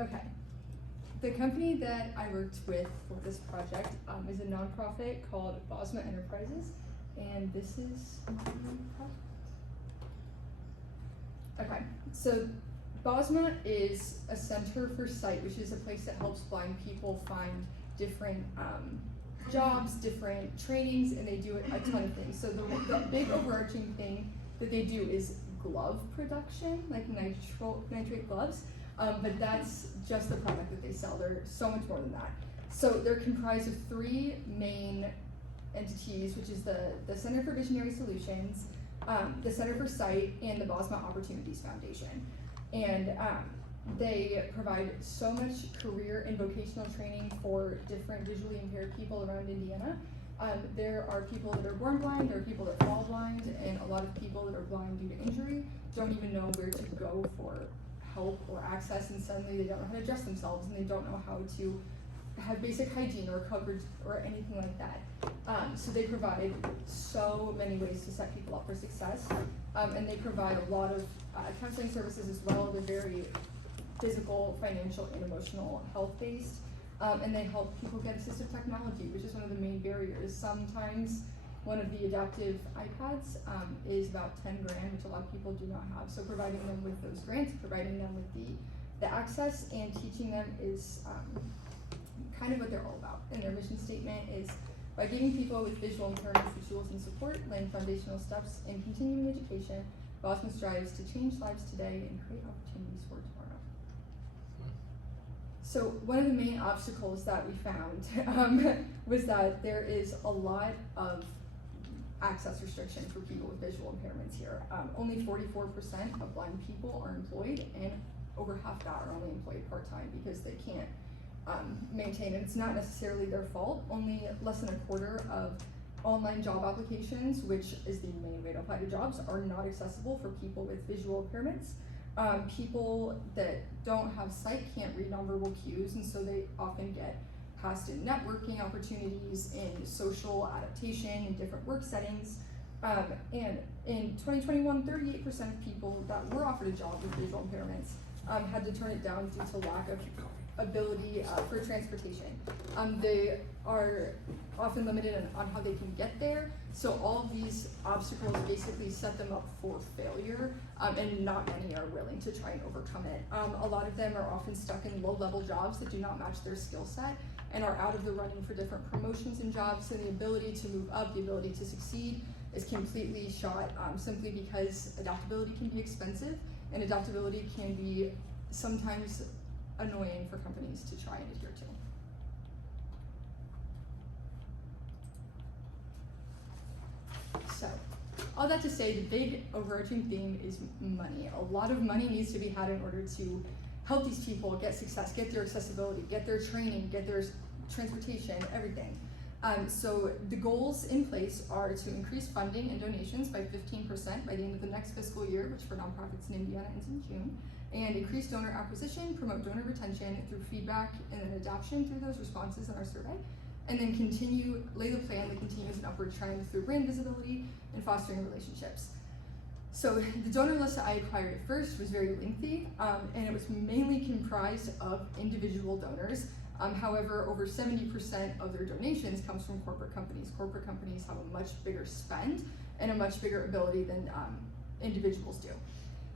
Okay. The company that I worked with for this project is a nonprofit called Bosma Enterprises, and this is my project. Okay, so Bosma is a center for sight, which is a place that helps blind people find different jobs, different trainings, and they do a ton of things. So the big overarching thing that they do is glove production, like nitrate gloves, but that's just the product that they sell. They're so much more than that. So they're comprised of three main entities, which is the Center for Visionary Solutions, the Center for Sight, and the Bosma Opportunities Foundation. And they provide so much career and vocational training for different visually impaired people around Indiana. There are people that are born blind, there are people that fall blind, and a lot of people that are blind due to injury don't even know where to go for help or access, and suddenly they don't know how to dress themselves, and they don't know how to have basic hygiene or coverage or anything like that. So they provide so many ways to set people up for success, and they provide a lot of counseling services as well. They're very physical, financial, and emotional health based, and they help people get assistive technology, which is one of the main barriers. Sometimes one of the adaptive iPads is about 10 grand, which a lot of people do not have. So providing them with those grants, providing them with the access, and teaching them is kind of what they're all about. And their mission statement is, by giving people with visual impairments the tools and support, laying foundational steps in continuing education, Bosma strives to change lives today and create opportunities for tomorrow. So one of the main obstacles that we found was that there is a lot of access restriction for people with visual impairments here. Only 44% of blind people are employed, and over half that are only employed part-time because they can't maintain, and it's not necessarily their fault. Only less than a quarter of online job applications, which is the main way to apply to jobs, are not accessible for people with visual impairments. People that don't have sight can't read nonverbal cues, and so they often get passed in networking opportunities, in social adaptation, in different work settings. And in 2021, 38% of people that were offered a job with visual impairments had to turn it down due to lack of ability for transportation. They are often limited on how they can get there, so all of these obstacles basically set them up for failure, and not many are willing to try and overcome it. A lot of them are often stuck in low-level jobs that do not match their skill set and are out of the running for different promotions and jobs, and the ability to move up, the ability to succeed is completely shot, simply because adaptability can be expensive, and adaptability can be sometimes annoying for companies to try and adhere to. So, all that to say, the big overarching theme is money. A lot of money needs to be had in order to help these people get success, get their accessibility, get their training, get their transportation, everything. So the goals in place are to increase funding and donations by 15% by the end of the next fiscal year, which for nonprofits in Indiana ends in June, and increase donor acquisition, promote donor retention through feedback and then adoption through those responses in our survey, and then lay the plan that continues an upward trend through brand visibility and fostering relationships. So the donor list that I acquired at first was very lengthy, and it was mainly comprised of individual donors. However, over 70% of their donations comes from corporate companies. Corporate companies have a much bigger spend and a much bigger ability than individuals do.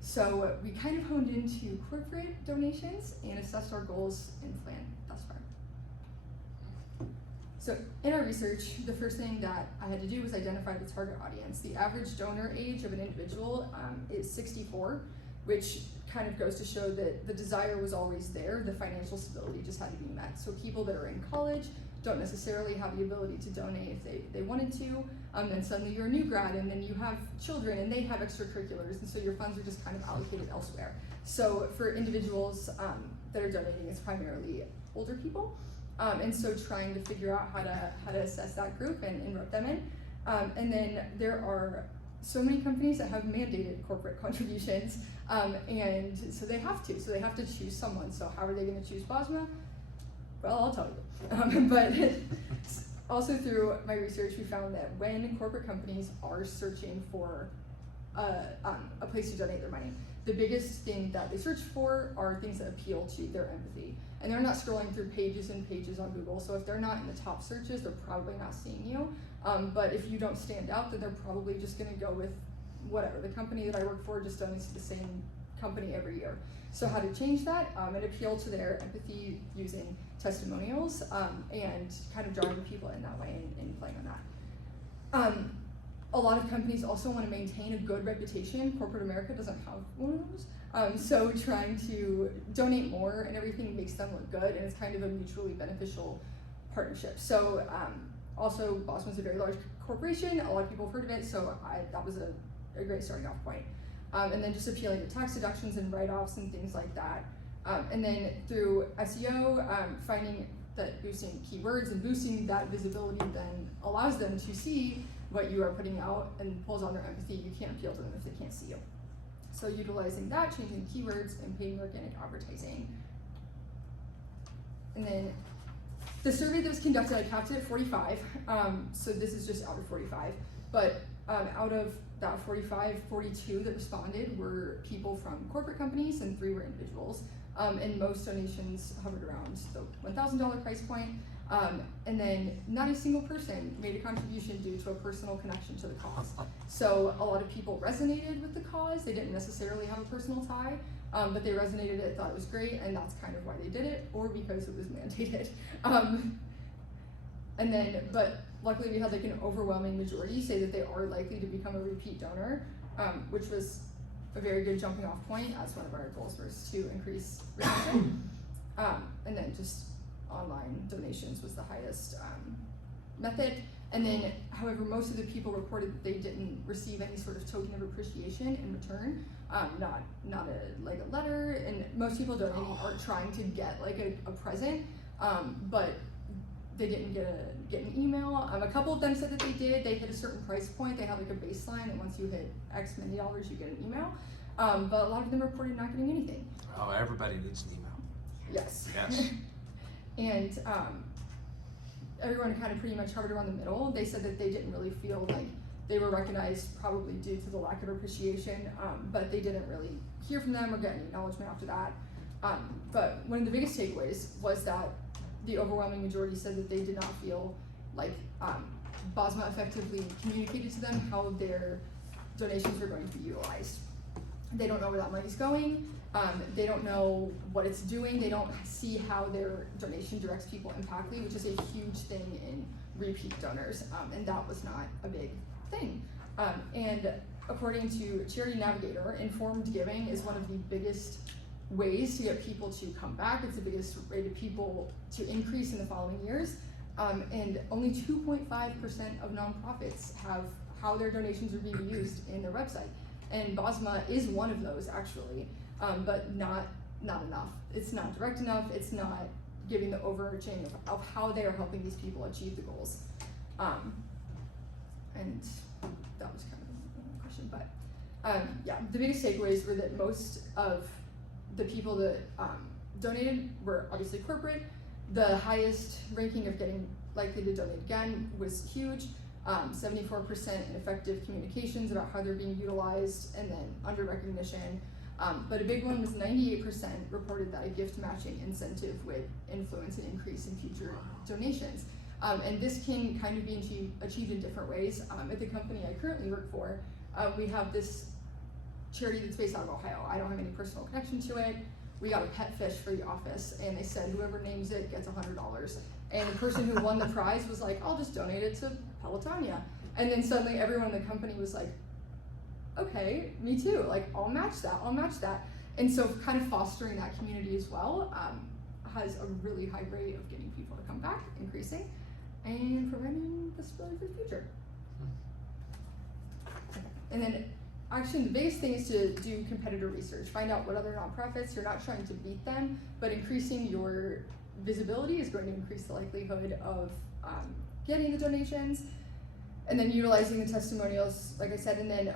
So we kind of honed into corporate donations and assessed our goals and plan thus far. So in our research, the first thing that I had to do was identify the target audience. The average donor age of an individual is 64, which kind of goes to show that the desire was always there, the financial stability just had to be met. So people that are in college don't necessarily have the ability to donate if they wanted to, then suddenly you're a new grad and then you have children and they have extracurriculars, and so your funds are just kind of allocated elsewhere. So for individuals that are donating, it's primarily older people, and so trying to figure out how to assess that group and rope them in. And then there are so many companies that have mandated corporate contributions, and so they have to choose someone. So how are they going to choose Bosma? Well, I'll tell you. But also through my research, we found that when corporate companies are searching for a place to donate their money, the biggest thing that they search for are things that appeal to their empathy. And they're not scrolling through pages and pages on Google, so if they're not in the top searches, they're probably not seeing you. But if you don't stand out, then they're probably just gonna go with whatever. The company that I work for just donates to the same company every year. So how to change that and appeal to their empathy using testimonials and kind of drawing people in that way and playing on that. A lot of companies also want to maintain a good reputation. Corporate America doesn't have one of those. So trying to donate more and everything makes them look good, and it's kind of a mutually beneficial partnership. So also Bosma's a very large corporation. A lot of people have heard of it, so that was a great starting off point. And then just appealing to tax deductions and write-offs and things like that. And then through SEO, finding that boosting keywords and boosting that visibility then allows them to see what you are putting out and pulls on their empathy. You can't appeal to them if they can't see you. So utilizing that, changing keywords and paying organic advertising. And then the survey that was conducted, I capped it at 45. So this is just out of 45. But out of that 45, 42 that responded were people from corporate companies and 3 were individuals. And most donations hovered around the $1,000 price point. And then not a single person made a contribution due to a personal connection to the cause. So a lot of people resonated with the cause. They didn't necessarily have a personal tie, but they resonated it, thought it was great, and that's kind of why they did it, or because it was mandated. But luckily we had like an overwhelming majority say that they are likely to become a repeat donor, which was a very good jumping off point, as one of our goals was to increase retention. And then just online donations was the highest method. And then, however, most of the people reported that they didn't receive any sort of token of appreciation in return, not a letter. And most people donating are trying to get like a present, but they didn't get an email. A couple of them said that they did. They hit a certain price point. They have like a baseline, and once you hit X many dollars, you get an email. But a lot of them reported not getting anything. Oh, everybody needs an email. Yes. Yes. And everyone kind of pretty much hovered around the middle. They said that they didn't really feel like they were recognized, probably due to the lack of appreciation, but they didn't really hear from them or get any acknowledgement after that. But one of the biggest takeaways was that the overwhelming majority said that they did not feel like Bosma effectively communicated to them how their donations were going to be utilized. They don't know where that money's going. They don't know what it's doing. They don't see how their donation directs people impactfully, which is a huge thing in repeat donors, and that was not a big thing. And according to Charity Navigator, informed giving is one of the biggest ways to get people to come back. It's the biggest way to people to increase in the following years. And only 2.5% of nonprofits have how their donations are being used in their website. And Bosma is one of those, actually. But not enough. It's not direct enough. It's not giving the overarching of how they are helping these people achieve the goals. And that was kind of a question, but yeah, the biggest takeaways were that most of the people that donated were obviously corporate. The highest ranking of getting likely to donate again was huge. 74% in effective communications about how they're being utilized, and then under recognition. But a big one was 98% reported that a gift matching incentive would influence an increase in future donations. And this can kind of be achieved in different ways. At the company I currently work for, we have this charity that's based out of Ohio. I don't have any personal connection to it. We got a pet fish for the office, and they said whoever names it gets $100. And the person who won the prize was like, I'll just donate it to Pelotonia. And then suddenly everyone in the company was like, okay, me too, like I'll match that. And so kind of fostering that community as well has a really high rate of getting people to come back, increasing, and providing possibility for the future. And then actually the biggest thing is to do competitor research, find out what other nonprofits, you're not trying to beat them, but increasing your visibility is going to increase the likelihood of getting the donations, and then utilizing the testimonials, like I said, and then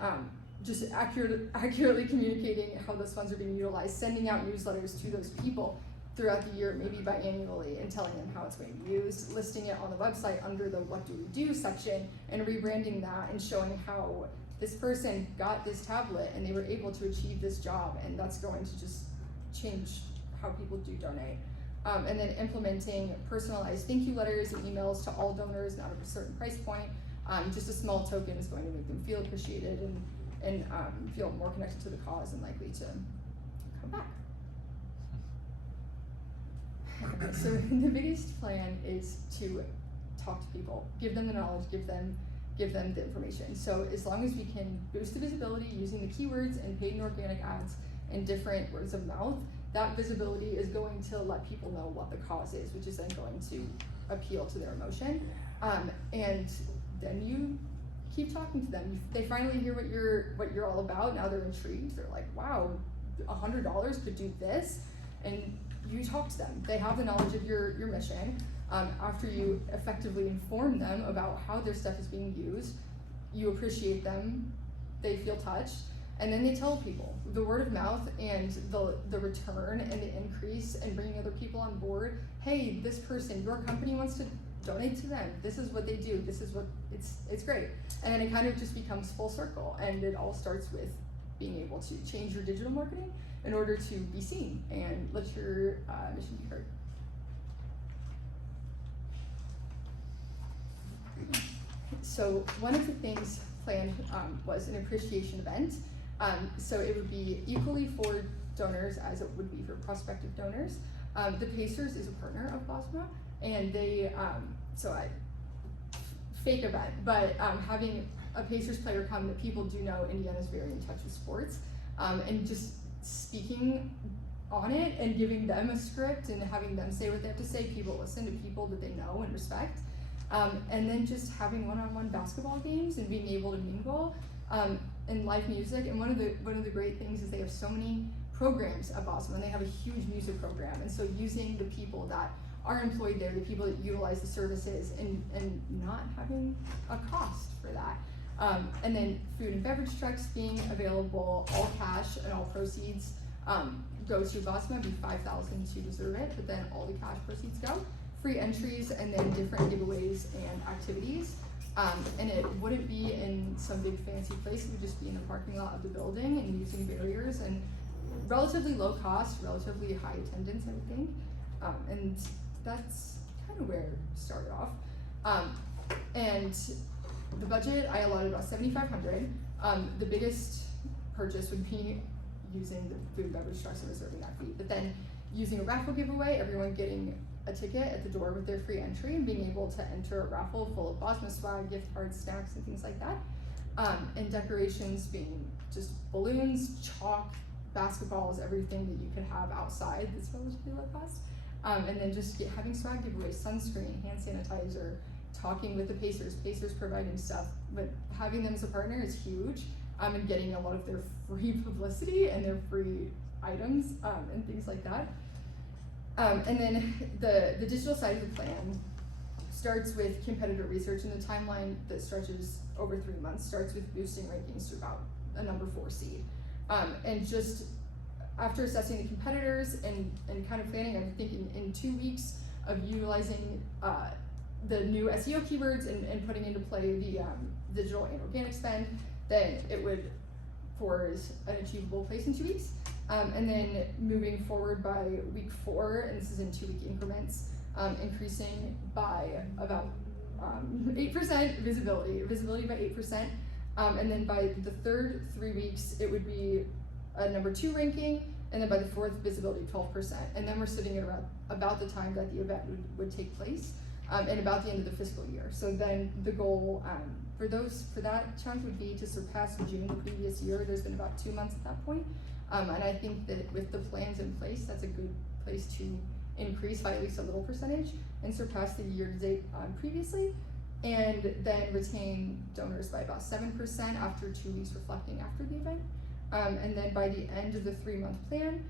just accurately communicating how those funds are being utilized, sending out newsletters to those people throughout the year, maybe biannually, and telling them how it's being used, listing it on the website under the What Do We Do section, and rebranding that and showing how this person got this tablet and they were able to achieve this job, and that's going to just change how people do donate. And then implementing personalized thank you letters and emails to all donors, not at a certain price point. Just a small token is going to make them feel appreciated and feel more connected to the cause and likely to come back. So the biggest plan is to talk to people, give them the knowledge, give them the information. So as long as we can boost the visibility using the keywords and paid and organic ads and different words of mouth, that visibility is going to let people know what the cause is, which is then going to appeal to their emotion. And then you keep talking to them. They finally hear what you're all about. Now they're intrigued. They're like, wow, $100 could do this. And you talk to them. They have the knowledge of your mission. After you effectively inform them about how their stuff is being used, you appreciate them, they feel touched, and then they tell people. The word of mouth and the return and the increase and bringing other people on board. Hey, this person, your company wants to donate to them. This is what they do. This is what, it's great. And then it kind of just becomes full circle, and it all starts with being able to change your digital marketing in order to be seen and let your mission be heard. So one of the things planned was an appreciation event. So it would be equally for donors as it would be for prospective donors. The Pacers is a partner of Bosma, and they, fake event, but having a Pacers player come that people do know Indiana's very in touch with sports, and just speaking on it and giving them a script and having them say what they have to say, people listen to people that they know and respect. And then just having one-on-one basketball games and being able to mingle, and live music. And one of the great things is they have so many programs at Bosma, and they have a huge music program. And so using the people that are employed there, the people that utilize the services, and not having a cost for that. And then food and beverage trucks being available, all cash, and all proceeds go to Bosma. It'd be $5,000 to reserve it, but then all the cash proceeds go. Free entries, and then different giveaways and activities. And it wouldn't be in some big fancy place. It would just be in the parking lot of the building and using barriers, and relatively low cost, relatively high attendance, I would think. And that's kind of where it started off. And the budget, I allotted about $7,500. The biggest purchase would be using the food and beverage trucks and reserving that fee. But then using a raffle giveaway, everyone getting a ticket at the door with their free entry and being able to enter a raffle full of Bosma swag, gift cards, snacks, and things like that. And decorations being just balloons, chalk, basketballs, everything that you could have outside that's relatively low cost. And then just having swag giveaways, sunscreen, hand sanitizer, talking with the Pacers providing stuff, but having them as a partner is huge. And getting a lot of their free publicity and their free items and things like that. And then the digital side of the plan starts with competitor research, and the timeline that stretches over 3 months starts with boosting rankings to about a number 4 seed. And just after assessing the competitors and kind of planning, I'm thinking in 2 weeks of utilizing the new SEO keywords and putting into play the digital and organic spend, then it would for an achievable place in 2 weeks. And then moving forward by week 4, and this is in 2-week increments, increasing by about 8% visibility by 8%. And then by the third 3 weeks, it would be a number 2 ranking, and then by the 4th, visibility 12%. And then we're sitting at around about the time that the event would take place, and about the end of the fiscal year. So then the goal for that chunk would be to surpass June the previous year. There's been about 2 months at that point. And I think that with the plans in place, that's a good place to increase by at least a little percentage and surpass the year to date previously, and then retain donors by about 7% after 2 weeks reflecting after the event. And then by the end of the 3-month plan,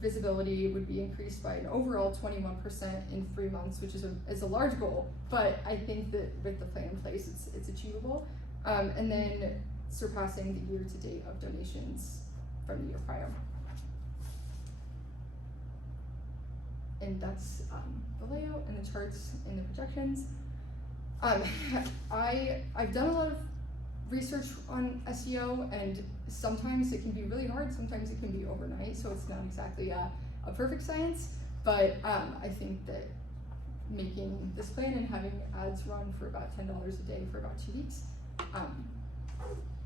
visibility would be increased by an overall 21% in 3 months, which is a large goal, but I think that with the plan in place, it's achievable. And then surpassing the year to date of donations from the year prior. And that's the layout and the charts and the projections. I've done a lot of research on SEO, and sometimes it can be really hard, sometimes it can be overnight, so it's not exactly a perfect science, but I think that making this plan and having ads run for about $10 a day for about 2 weeks,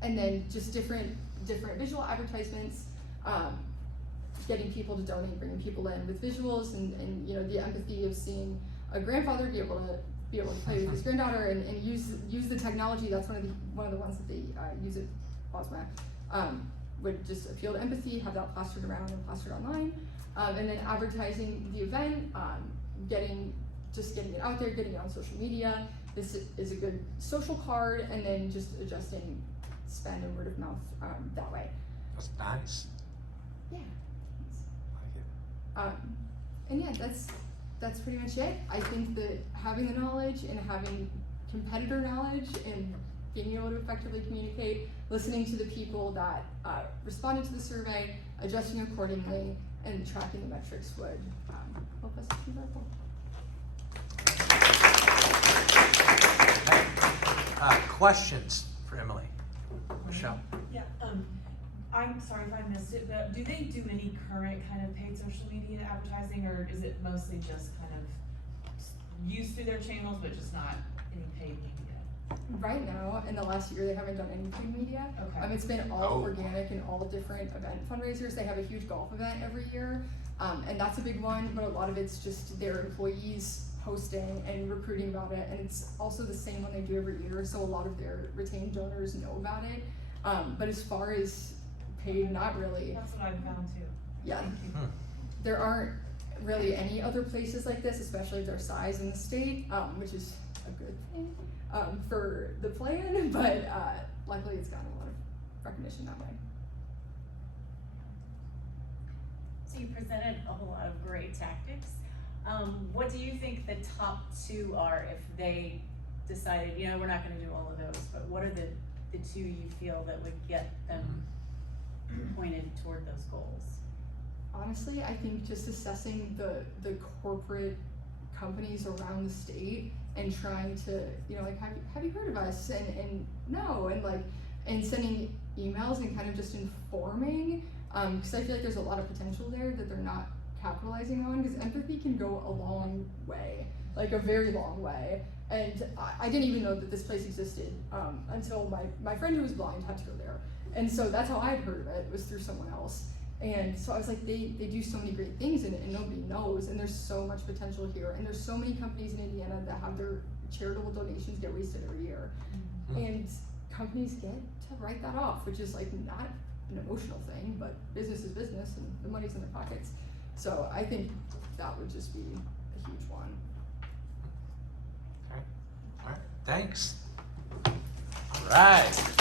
and then just different visual advertisements, getting people to donate, bringing people in with visuals, and you know, the empathy of seeing a grandfather be able to play with his granddaughter and use the technology. That's one of the ones that they use at Bosma. Would just appeal to empathy, have that plastered around and plastered online, and then advertising the event, getting it out there, getting it on social media. This is a good social card, and then just adjusting spend and word of mouth that way. That's nice. Yeah. I like it. And yeah, that's pretty much it. I think that having the knowledge and having competitor knowledge and being able to effectively communicate, listening to the people that responded to the survey, adjusting accordingly, and tracking the metrics would help us achieve our goal. Questions for Emily? Michelle? Yeah, I'm sorry if I missed it, but do they do any current kind of paid social media advertising, or is it mostly just kind of used through their channels, but just not any paid media? Right now, in the last year, they haven't done any paid media. Okay. It's been all organic and all different event fundraisers. They have a huge golf event every year, and that's a big one, but a lot of it's just their employees posting and recruiting about it, and it's also the same one they do every year, so a lot of their retained donors know about it. But as far as paid, not really. That's what I found too. Yeah. Thank you. There aren't really any other places like this, especially their size in the state, which is a good thing for the plan, but luckily it's gotten a lot of recognition that way. So you presented a whole lot of great tactics. What do you think the top two are if they decided, you know, we're not gonna do all of those, but what are the two you feel that would get them pointed toward those goals? Honestly, I think just assessing the corporate companies around the state and trying to, you know, like, have you heard of us? And no, and like, and sending emails and kind of just informing, because I feel like there's a lot of potential there that they're not capitalizing on, because empathy can go a long way, like a very long way. And I didn't even know that this place existed until my friend who was blind had to go there. And so that's how I'd heard of it, was through someone else. And so I was like, they do so many great things in it and nobody knows, and there's so much potential here. And there's so many companies in Indiana that have their charitable donations get wasted every year. Mm-hmm. And companies get to write that off, which is like not an emotional thing, but business is business and the money's in their pockets. So I think that would just be a huge one. Okay. All right. Thanks. All right.